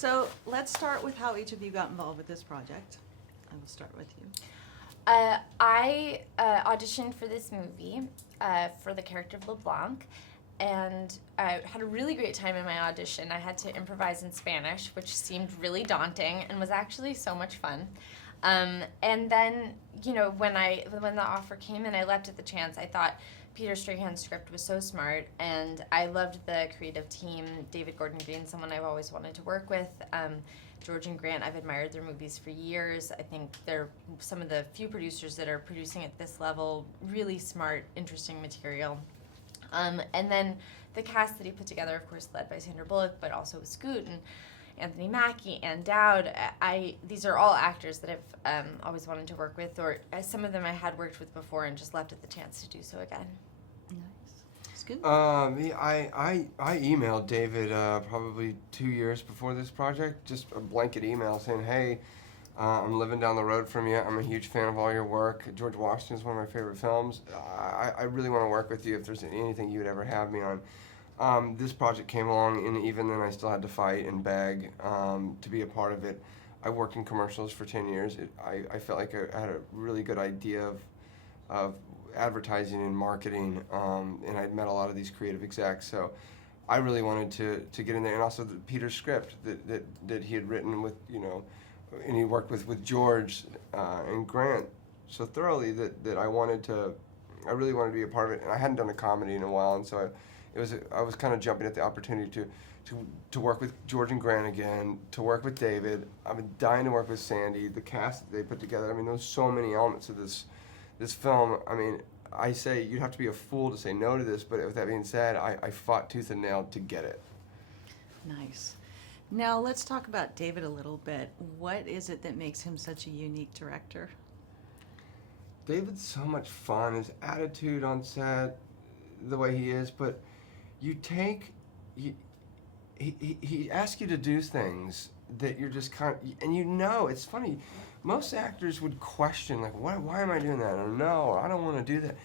So let's start with how each of you got involved with this project. I will start with you. I auditioned for this movie for the character of LeBlanc, and I had a really great time in my audition. I had to improvise in Spanish, which seemed really daunting and was actually so much fun. And then, you know, when the offer came and I leapt at the chance, I thought Peter Strahan's script was so smart, and I loved the creative team. David Gordon Green, someone I've always wanted to work with. George and Grant, I've admired their movies for years. I think they're some of the few producers that are producing at this level really smart, interesting material. And then the cast that he put together, of course, led by Sandra Bullock, but also with Scoot and Anthony Mackie and Dowd. These are all actors that I've always wanted to work with, or some of them I had worked with before and just leapt at the chance to do so again. Nice. Scoot? I emailed David probably 2 years before this project, just a blanket email saying, hey, I'm living down the road from you. I'm a huge fan of all your work. George Washington is one of my favorite films. I really want to work with you if there's anything you would ever have me on. This project came along, and even then I still had to fight and beg to be a part of it. I worked in commercials for 10 years. I felt like I had a really good idea of advertising and marketing, and I'd met a lot of these creative execs, so I really wanted to get in there. And also Peter's script that he had written with, you know, and he worked with George and Grant so thoroughly that I really wanted to be a part of it. And I hadn't done a comedy in a while, and so I was kind of jumping at the opportunity to work with George and Grant again, to work with David. I've been dying to work with Sandy. The cast that they put together, I mean, there's so many elements of this film. I mean, I say you'd have to be a fool to say no to this, but with that being said, I fought tooth and nail to get it. Nice. Now let's talk about David a little bit. What is it that makes him such a unique director? David's so much fun. His attitude on set, the way he is, but he asks you to do things that you're just kind of, and you know, it's funny, most actors would question, like, why am I doing that? Or no, or I don't want to do that.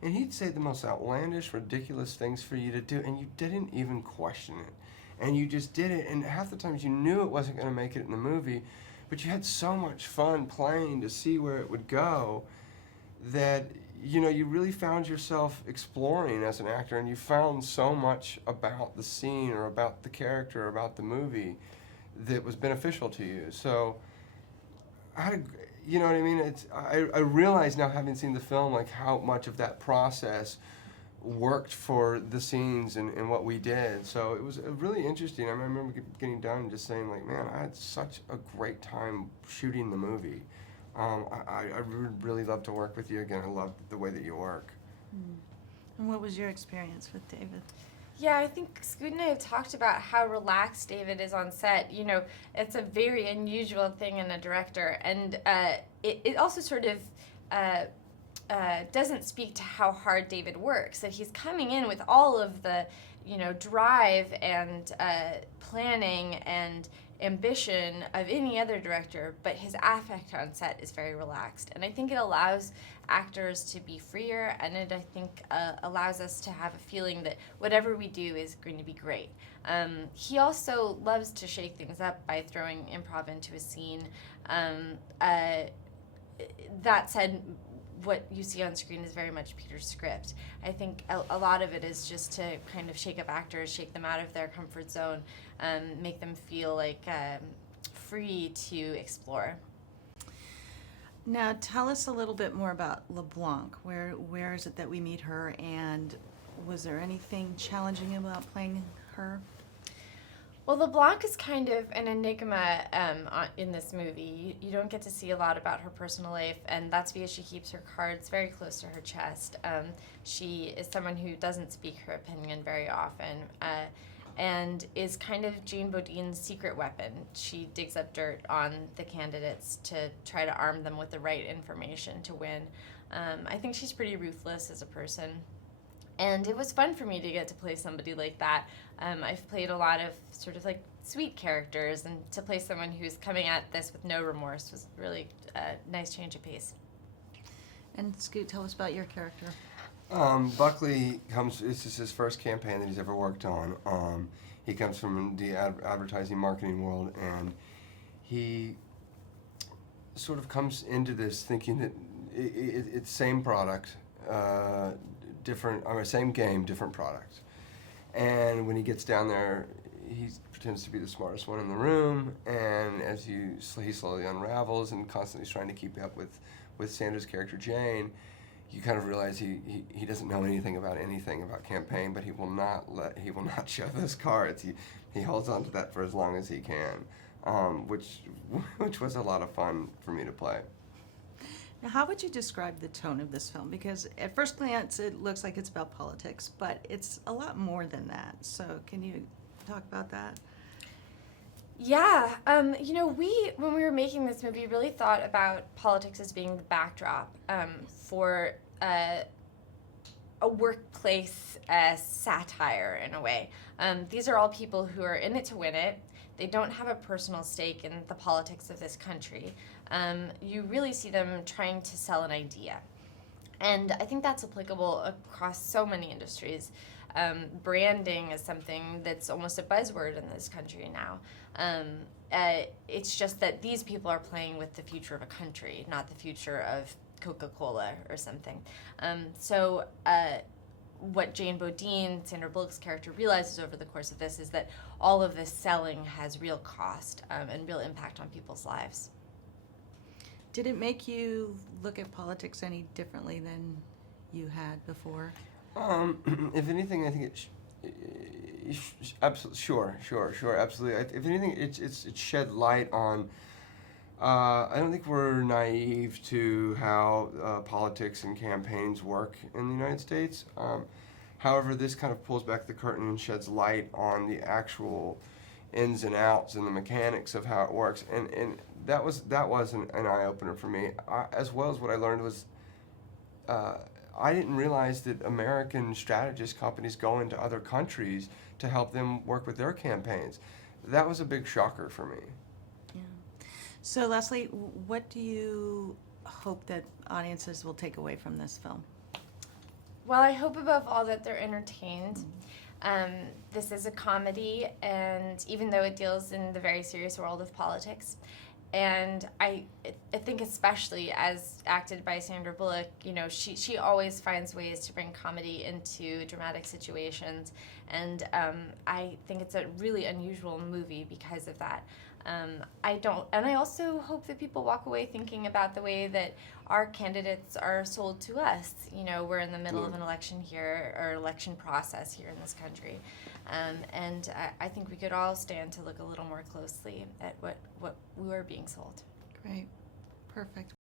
And he'd say the most outlandish, ridiculous things for you to do, and you didn't even question it. And you just did it, and half the times you knew it wasn't going to make it in the movie, but you had so much fun playing to see where it would go that, you know, you really found yourself exploring as an actor, and you found so much about the scene or about the character or about the movie that was beneficial to you. So, you know what I mean? I realize now, having seen the film, like how much of that process worked for the scenes and what we did. So it was really interesting. I remember getting done and just saying, like, man, I had such a great time shooting the movie. I would really love to work with you again. I love the way that you work. And what was your experience with David? Yeah, I think Scoot and I have talked about how relaxed David is on set. You know, it's a very unusual thing in a director, and it also sort of doesn't speak to how hard David works. That he's coming in with all of the, you know, drive and planning and ambition of any other director, but his affect on set is very relaxed. And I think it allows actors to be freer, and it, I think, allows us to have a feeling that whatever we do is going to be great. He also loves to shake things up by throwing improv into a scene. That said, what you see on screen is very much Peter's script. I think a lot of it is just to kind of shake up actors, shake them out of their comfort zone, make them feel like free to explore. Now tell us a little bit more about LeBlanc. Where is it that we meet her, and was there anything challenging about playing her? Well, LeBlanc is kind of an enigma in this movie. You don't get to see a lot about her personal life, and that's because she keeps her cards very close to her chest. She is someone who doesn't speak her opinion very often, and is kind of Jane Bodine's secret weapon. She digs up dirt on the candidates to try to arm them with the right information to win. I think she's pretty ruthless as a person. And it was fun for me to get to play somebody like that. I've played a lot of sort of like sweet characters, and to play someone who's coming at this with no remorse was really a nice change of pace. And Scoot, tell us about your character. Buckley this is his first campaign that he's ever worked on. He comes from the advertising marketing world, and he sort of comes into this thinking that it's same product, same game, different product. And when he gets down there, he pretends to be the smartest one in the room, and as he slowly unravels and constantly is trying to keep up with Sandra's character Jane, you kind of realize he doesn't know anything about campaign, but he will not show those cards. He holds on to that for as long as he can, which was a lot of fun for me to play. Now, how would you describe the tone of this film? Because at first glance, it looks like it's about politics, but it's a lot more than that. So can you talk about that? Yeah, when we were making this movie, really thought about politics as being the backdrop for a workplace satire, in a way. These are all people who are in it to win it. They don't have a personal stake in the politics of this country. You really see them trying to sell an idea. And I think that's applicable across so many industries. Branding is something that's almost a buzzword in this country now. It's just that these people are playing with the future of a country, not the future of Coca-Cola or something. What Jane Bodine, Sandra Bullock's character, realizes over the course of this is that all of this selling has real cost and real impact on people's lives. Did it make you look at politics any differently than you had before? If anything, I think absolutely, sure, absolutely. If anything, it's shed light on. I don't think we're naive to how politics and campaigns work in the United States. However, this kind of pulls back the curtain and sheds light on the actual ins and outs and the mechanics of how it works, and that was an eye opener for me. As well as what I learned was. I didn't realize that American strategist companies go into other countries to help them work with their campaigns. That was a big shocker for me. Yeah. So, Leslie, what do you hope that audiences will take away from this film? Well, I hope above all that they're entertained. This is a comedy, and even though it deals in the very serious world of politics, and I think especially as acted by Sandra Bullock, she always finds ways to bring comedy into dramatic situations, and I think it's a really unusual movie because of that. I also hope that people walk away thinking about the way that our candidates are sold to us. We're in the middle of an election here, or election process here in this country. And I think we could all stand to look a little more closely at what we are being sold. Great. Perfect.